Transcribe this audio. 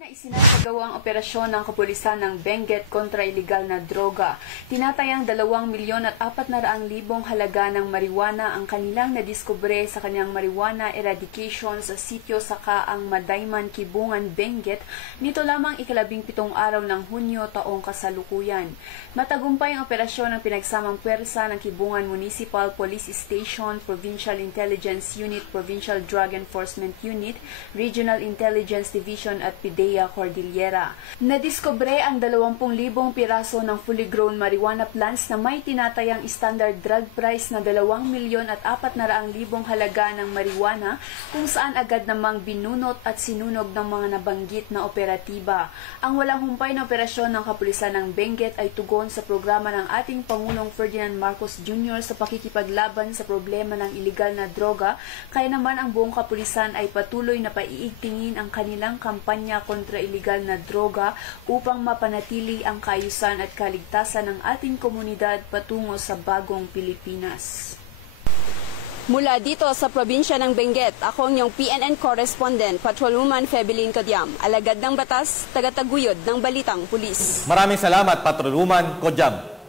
Na isinasagawa ang operasyon ng kapulisan ng Benguet kontra ilegal na droga. Tinatayang 2,400,000 halaga ng marijuana ang kanilang nadiskubre sa kanyang marijuana eradication sa sitio Sakaang Madayman, Kibungan, Benguet nito lamang ika-17 araw ng Hunyo taong kasalukuyan. Matagumpay ang operasyon ng pinagsamang pwersa ng Kibungan Municipal Police Station, Provincial Intelligence Unit, Provincial Drug Enforcement Unit, Regional Intelligence Division at PIDEA Cordillera. Nadiskubre ang 20,000 piraso ng fully grown marijuana plants na may tinatayang standard drug price na 2,400,000 halaga ng marijuana kung saan agad namang binunot at sinunog ng mga nabanggit na operatiba. Ang walang humpay na operasyon ng kapulisan ng Benguet ay tugon sa programa ng ating Pangulong Ferdinand Marcos Jr. sa pakikipaglaban sa problema ng ilegal na droga, kaya naman ang buong kapulisan ay patuloy na paiigtingin ang kanilang kampanya kontra ilegal na droga upang mapanatili ang kaayusan at kaligtasan ng ating komunidad patungo sa bagong Pilipinas. Mula dito sa probinsya ng Benguet, ako ang iyong PNN correspondent, Patrolwoman Febelin Codyam, alagad ng batas, tagataguyod ng Balitang Pulis. Maraming salamat, Patrolwoman Codyam.